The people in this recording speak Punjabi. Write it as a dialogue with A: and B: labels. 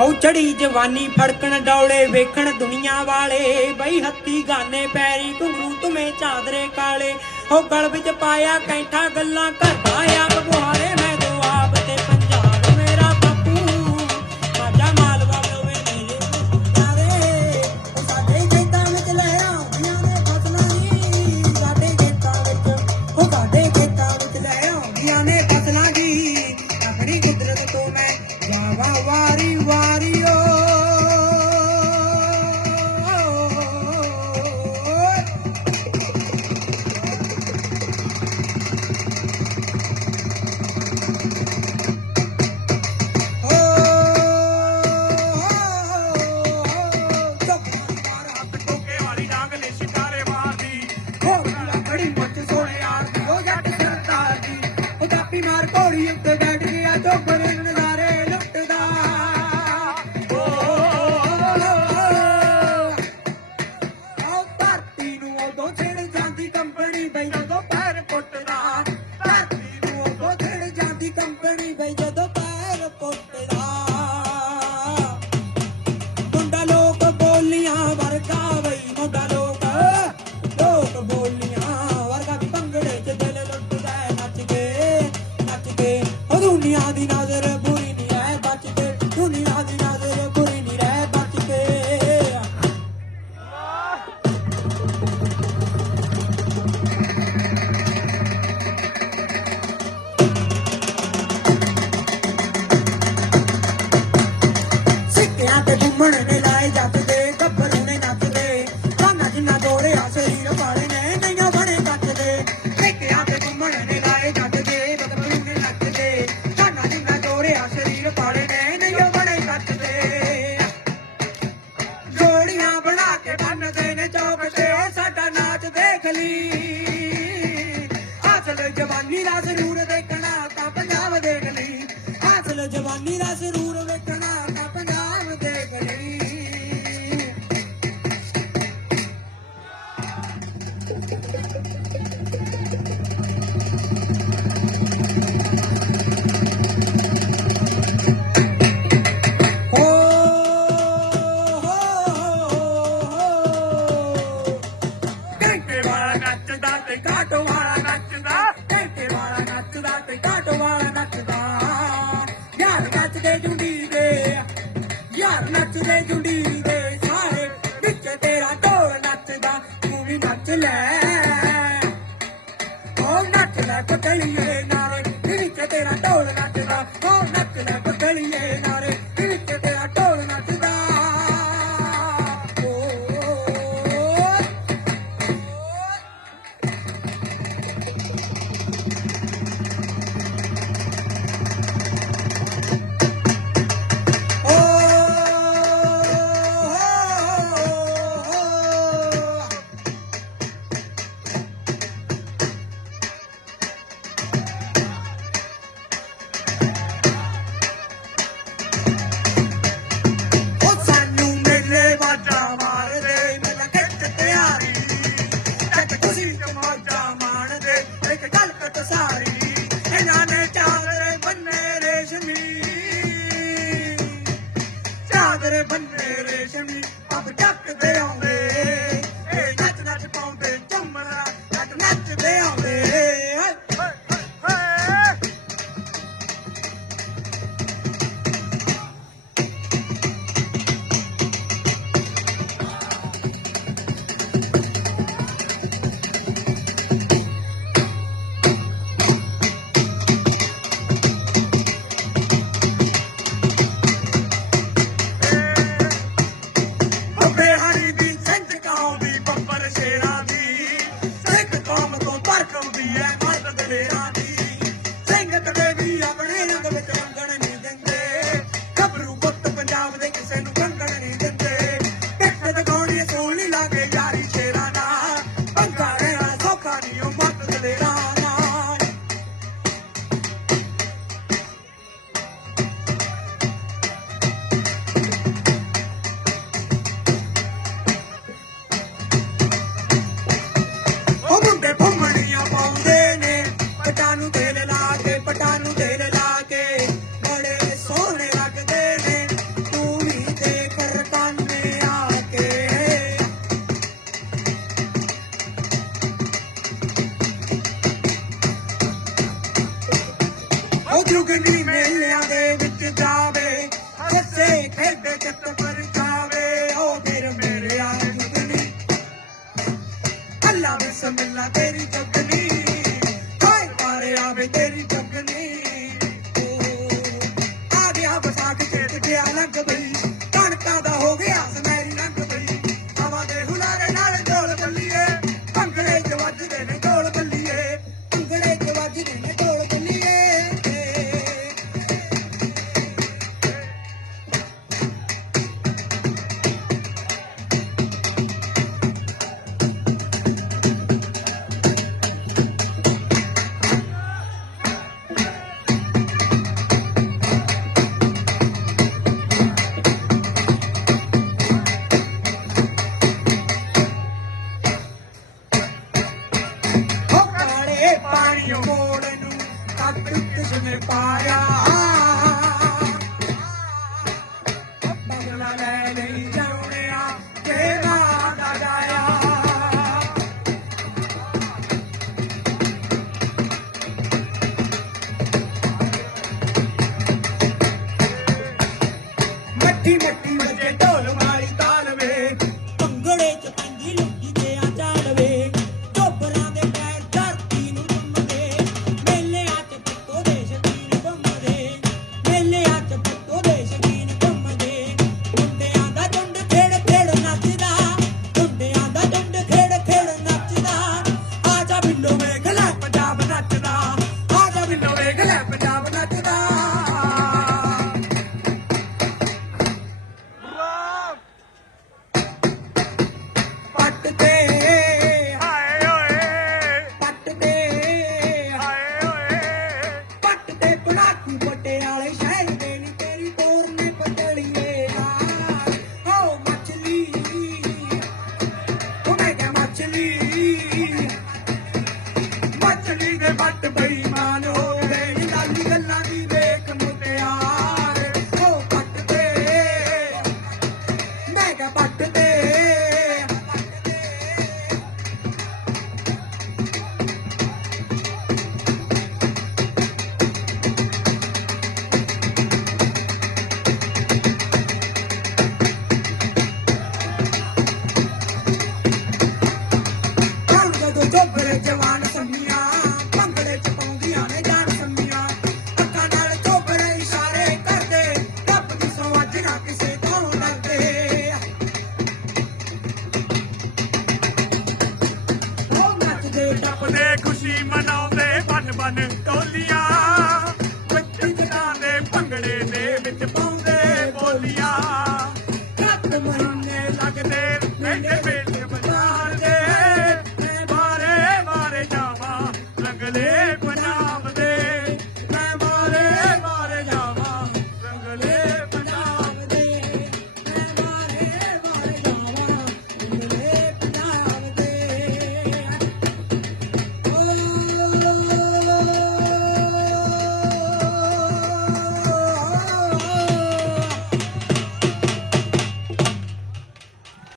A: ਹਉ ਚੜੀ ਜਵਾਨੀ ਫੜਕਣ ਡੌਲੇ, ਵੇਖਣ ਦੁਨੀਆ ਵਾਲੇ। ਬਈ ਹੱਤੀ ਗਾਨੇ ਪੈਰੀ ਘੁੰਗਰੂ ਤੁਮੇ ਚਾਦਰੇ ਕਾਲੇ। ਹੋ ਗਲ ਵਿੱਚ ਪਾਇਆ ਕੈਂਠਾ ਗੱਲਾਂ ਕਰਦਾ ਆਪ ਗੁਹਾਰੇ। ਘੋੜੀ ਉੱਤੇ ਬੈਠ ਗਿਆ ਚੋਬਰ ਨਜ਼ਾਰੇ ਲੁੱਟਦਾ ਓ ਧਰਤੀ ਨੂੰ ਉਦੋਂ ਛੇੜ ਜਾਂਦੀ ਕੰਪਨੀ ਬਈ ਉਦੋਂ ਪੈਰ ਪੁੱਟਦਾ ਧਰਤੀ ਨੂੰ ਉਦੋਂ ਛੇੜ ਜਾਂਦੀ ਕੰਪਨੀ ਬਈ ਤੇ ਘੁੰਮਣ ਨੇ ਲਾਏ ਜੱਟ ਦੇ, ਗੱਭਰੂ ਨੇ ਨੱਚਦੇ ਕਾਨਾ ਜਿੰਨਾ ਦੋੜਿਆ ਸਰੀਰ ਪਾੜੇ ਨੇ, ਨਈਆਂ ਬਣੇ ਕੱਟਦੇ ਸਿੱਕਿਆਂ ਤੇ ਘੁੰਮਣ ਨੇ ਲਾਏ ਜੱਟ ਗੱਭਰੂ ਨੇ ਨੱਚਦੇ ਕਾਨਾ ਜਿੰਨਾ ਦੋੜਿਆ ਸਰੀਰ ਪਾੜੇ ਨੇ, ਨਈਆਂ ਬਣੇ ਕੱਟਦੇ ਜੋੜੀਆਂ ਬਣਾ ਕੇ ਬੰਨਦੇ ਨੇ ਚੌਕ ਤੇ, ਸਾਡਾ ਨਾਚ ਦੇਖ ਲਈ। ਅਸਲ ਜਵਾਨੀ ਦਾ ਜ਼ਰੂਰ ਦੇਖਣਾ, ਤਾਂ ਪੰਜਾਬ ਦੇਖ ਲਈ। ਅਸਲ ਜਵਾਨੀ ਦਾ ਜ਼ਰੂਰ ਵੇਖਣਾ। ਤੇ
B: ਕਾਟੋ ਵਾਲਾ ਨੱਚਦਾ
A: ਘੰਟੇ ਵਾਲਾ ਨੱਚਦਾ ਤੇ ਕਾਟੋ ਵਾਲਾ ਨੱਚਦਾ। ਯਾਰ ਨੱਚਦੇ ਜੁੰਡੀ ਤੇਰੇ ਬੰਨੇ ਰੇਸ਼ਮੀ। ਅਬ ਚੱਕ ਦੇ ਉਹ ਮੁੰਡੇ ਘੁੰਮਣੀਆਂ ਪਾਉਂਦੇ ਨੇ। ਪਟਾ ਨੂੰ ਤੇਲ ਲਾ ਕੇ, ਪਟਾ ਨੂੰ ਤੇਲ ਲਾ ਕੇ ਬੜੇ ਸੋਹਣੇ ਲੱਗਦੇ ਨੇ। ਤੂੰ ਵੀ ਤੇ ਕਰਤਾਨੇ ਆ ਕੇ। ਉਹ
B: ਜੁਗਨੀ get it. la la
A: bad, bad,